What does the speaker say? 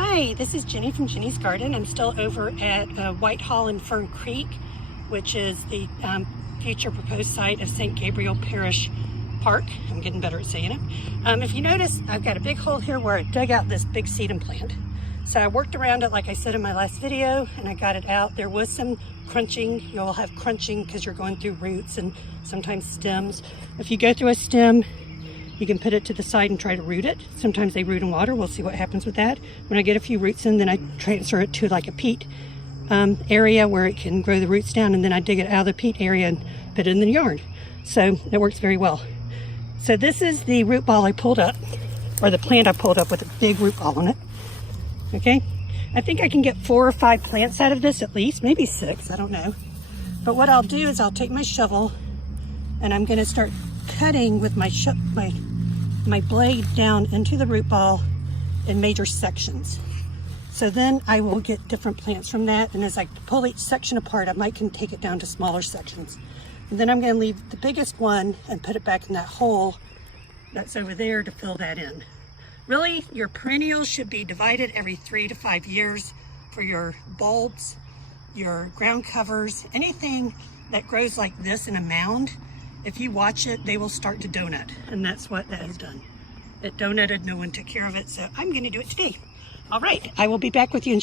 Hi, this is Jenny from Jenny's Garden. I'm still over at Whitehall and Fern Creek, which is the future proposed site of St. Gabriel Parish Park. I'm getting better at saying it. If you notice, I've got a big hole here where I dug out this big sedum plant. So I worked around it like I said in my last video, and I got it out. There was some crunching. You'll have crunching because you're going through roots and sometimes stems. If you go through a stem, you can put it to the side and try to root it. Sometimes they root in water. We'll see what happens with that. When I get a few roots in, then I transfer it to like a peat area where it can grow the roots down, and then I dig it out of the peat area and put it in the yard. So it works very well. So this is the root ball I pulled up, or the plant I pulled up with a big root ball on it. Okay, I think I can get 4 or 5 plants out of this at least, maybe 6, I don't know. But what I'll do is I'll take my shovel and I'm gonna start cutting with my blade down into the root ball in major sections. So then I will get different plants from that, and as I pull each section apart, I might can take it down to smaller sections. And then I'm going to leave the biggest one and put it back in that hole that's over there to fill that in. Really, your perennials should be divided every 3 to 5 years for your bulbs, your ground covers, anything that grows like this in a mound. If you watch it, they will start to donut, and that's what that has done. It donutted, no one took care of it, so I'm going to do it today. All right, I will be back with you in